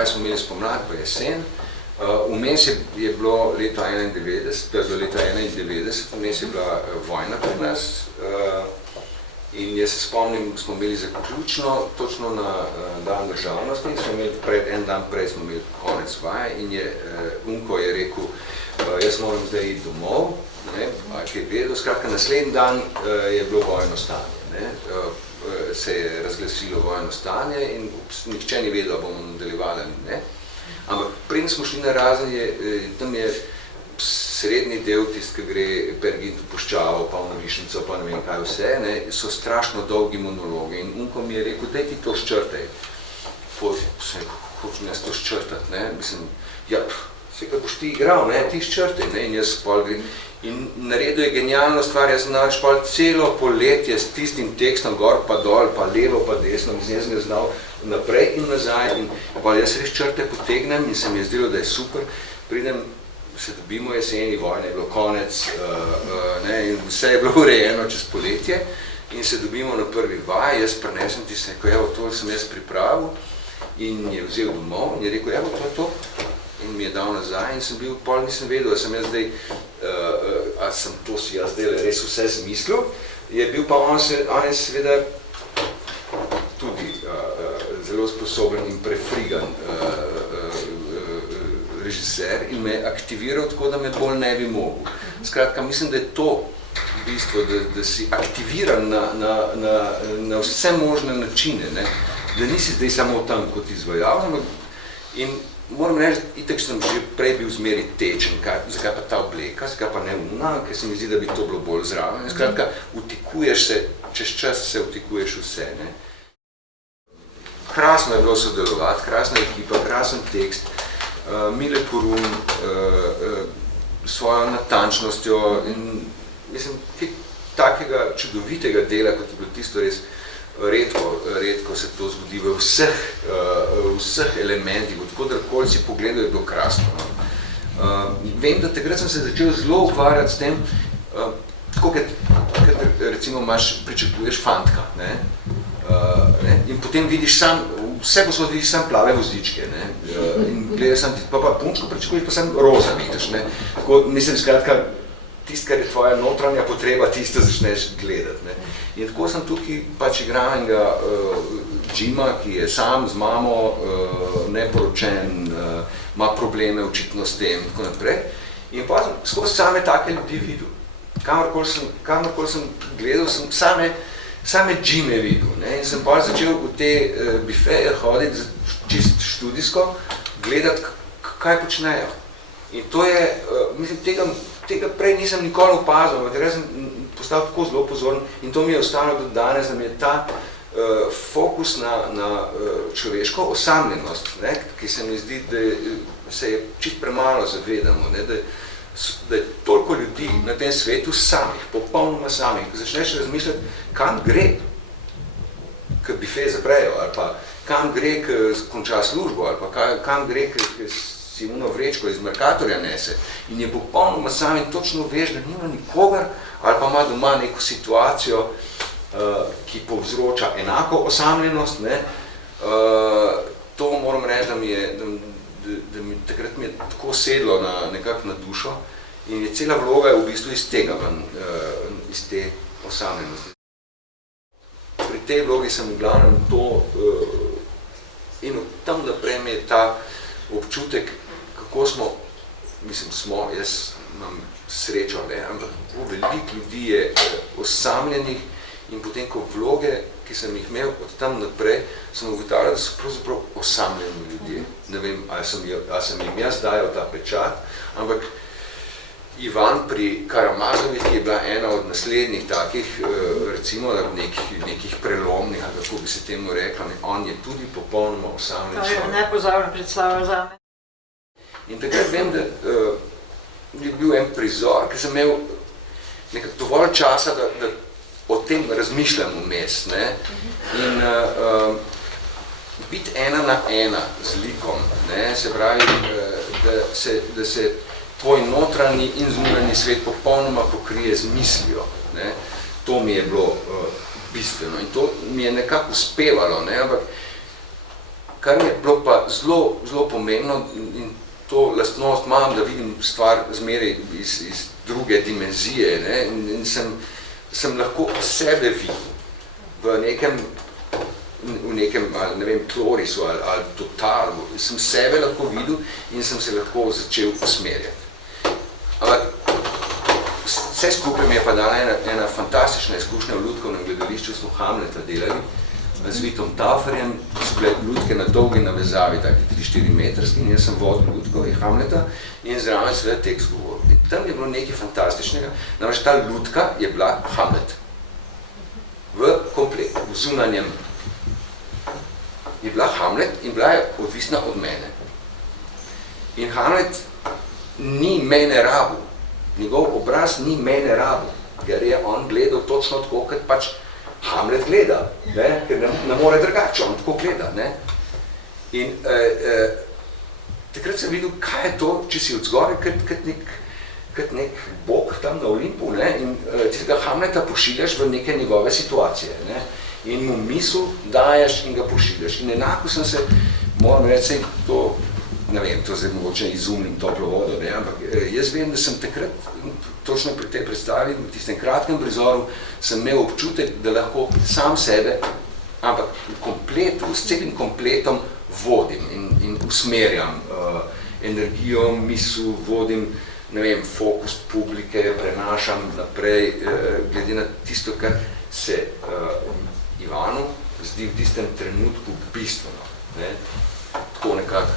vaje smo imeli spomlad pa jesen. Vmes je bilo leto 91, to je bilo leto 91, vmes je bila vojna pri nas. In jaz se spomnim, smo imeli zaključno, točno na dan državnosti, en dan prej smo imeli konec vaje in Unko je rekel, jaz moram zdaj iti domov, kaj je vedel, skratka naslednji dan je bilo vojno stanje. Se je razglasilo vojno stanje in nihče ni vedel, da bomo nadaljevali ali ne. Ampak preden smo šli na razen, tam je srednji del tist, ki gre Pergintu puščavo, pa v Norišnico, pa ne vem kaj vse, so strašno dolgi monologi. In Unko mi je rekel, daj ti to ščrtaj. Hočem jaz to ščrtati, mislim, ja, vse ga boš ti igral, ti ščrtaj, in jaz pol grem. In naredil je genialno stvar, jaz sem namreč pol celo poletje s tistim tekstom gor pa dol, pa levo pa desno, mislim, jaz sem ga znal naprej in nazaj in pol jaz res črte potegnem in se mi je zdelo, da je super, pridem, se dobimo jeseni, vojne je bilo konec in vse je bilo urejeno čez poletje in se dobimo na prvi vaj, jaz prinesem tiste, evo, to sem jaz pripravil in je vzel domov in je rekel, evo, to je to. In mi je dal nazaj in sem bil, pol nisem vedel, sem jaz zdaj, a sem to si jaz zdaj res vse zmislil, je bil pa on je seveda tudi zelo sposoben in prefrigan režiser in me aktiviral tako, da me bolj ne bi mogel. Skratka, mislim, da je to bistvo, da si aktiviran na vse možne načine, da nisi zdaj samo tam kot izvajalec, in moram reči, itak sem že prej bil zmeri tečen, zakaj pa ta obleka, zakaj pa ne una, ker se mi zdi, da bi to bilo bolj zraven. Skratka, utikuješ se, čez čas se utikuješ vse. Krasno je bilo sodelovati, krasna ekipa, krasen tekst, Mile Porun, svojo natančnostjo in mislim, takega čudovitega dela, kot je bilo tisto res redko se to zgodi v vseh elementih, odkodarkoli si pogledal, je bilo krasno. Vem, da takrat sem se začel zelo ukvarjati s tem, tako kot recimo pričakuješ fantka, in potem vidiš sam, vse posod vidiš sam plave vozičke, in gledaš sam, pa punčko pričakuješ, pa sam roza vidiš, tako mislim, skratka, tisto, kar je tvoja notranja potreba, tisto začneš gledati. In tako sem tukaj pač igral enega Jima, ki je sam z mamo, neporočen, ima probleme očitno s tem in tako naprej. In pa sem skozi same take ljudi videl. Kamorkoli sem gledal, sem same Jime videl. In sem pa začel v te bifeje hoditi čist študijsko, gledati, kaj počnejo. In to je, mislim, tega prej nisem nikoli opazil, ampak sem postal tako zelo pozoren in to mi je ostalo do danes, da mi je ta fokus na človeško osamljenost, ki se mi zdi, da se je čist premalo zavedamo, da je toliko ljudi na tem svetu samih, popolnoma samih, ko začneš razmišljati, kam gre, ko bife zaprejo, ali pa kam gre, ko konča službo, ali pa kam gre, ko si uno vrečko iz Mercatorja nese in je popolnoma sam in točno veš, da nima nikogar ali pa ima doma neko situacijo, ki povzroča enako osamljenost, to moram reči, da mi takrat mi je tako sedlo nekako na dušo in je cela vloga v bistvu iz tega ven, iz te osamljenosti. Pri tej vlogi sem v glavnem to in od tam naprej mi je ta občutek, kako smo, jaz imam srečo, ampak veliko ljudi je osamljenih in potem, ko vloge, ki sem jih imel od tam naprej, sem ugotavljal, da so pravzaprav osamljeni ljudje. Ne vem, ali sem jim jaz dajal ta pečat, ampak Ivan pri Karamazovih, ki je bila ena od naslednjih takih, recimo nekih prelomnih, ali kako bi se temu rekla, on je tudi popolnoma osamljen. To je nepozabna predstava zame. In takrat vem, da je bil en prizor, ki sem imel nekako dovolj časa, da o tem razmišljam vmes. In biti ena na ena z likom, se pravi, da se tvoj notranji in zunanji svet popolnoma pokrije z mislijo. To mi je bilo bistveno in to mi je nekako uspevalo, ampak kar je bilo pa zelo pomembno in to lastnost imam, da vidim stvar zmeraj iz druge dimenzije, ne? In sem lahko sebe videl v nekem, ne vem, tlorisu ali totalu. Sem sebe lahko videl in sem se lahko začel usmerjati. Ampak vse skupaj mi je pa dala ena fantastična izkušnja v lutkovnem gledališču, smo Hamleta delali z Vitom Tauferjem, so bile lutke na dolgi navezavi, taki 3-4 metrski, in jaz sem vodil lutkov in Hamleta in zraven seveda tekst govoril. In tam je bilo nekaj fantastičnega, namreč ta lutka je bila Hamlet. V kompletu, v zunanjem je bila Hamlet in bila je odvisna od mene. In Hamlet ni mene rabil, njegov obraz ni mene rabil, ker je on gledal točno tako, kot pač Hamlet gleda, ne? Ker ne more drugače, on tako gleda. Ne? In takrat sem videl, kaj je to, če si od zgoraj kot nek bog tam na Olimpu, ne? In tistega Hamleta pošiljaš v neke njegove situacije, ne? In mu misel daješ in ga pošiljaš. In enako sem se, moram reči, to, ne vem, to zdaj mogoče izumnim toplo vodo, ne? Ampak jaz vem, da sem takrat, točno pri tej predstavi, v tistem kratkem prizoru, sem imel občutek, da lahko sam sebe, ampak v kompletu, s celim kompletom vodim in usmerjam energijo, misel, vodim, ne vem, fokus publike, prenašam naprej, glede na tisto, kar se Ivanu zdi v tistem trenutku bistveno. Ne? Tako nekako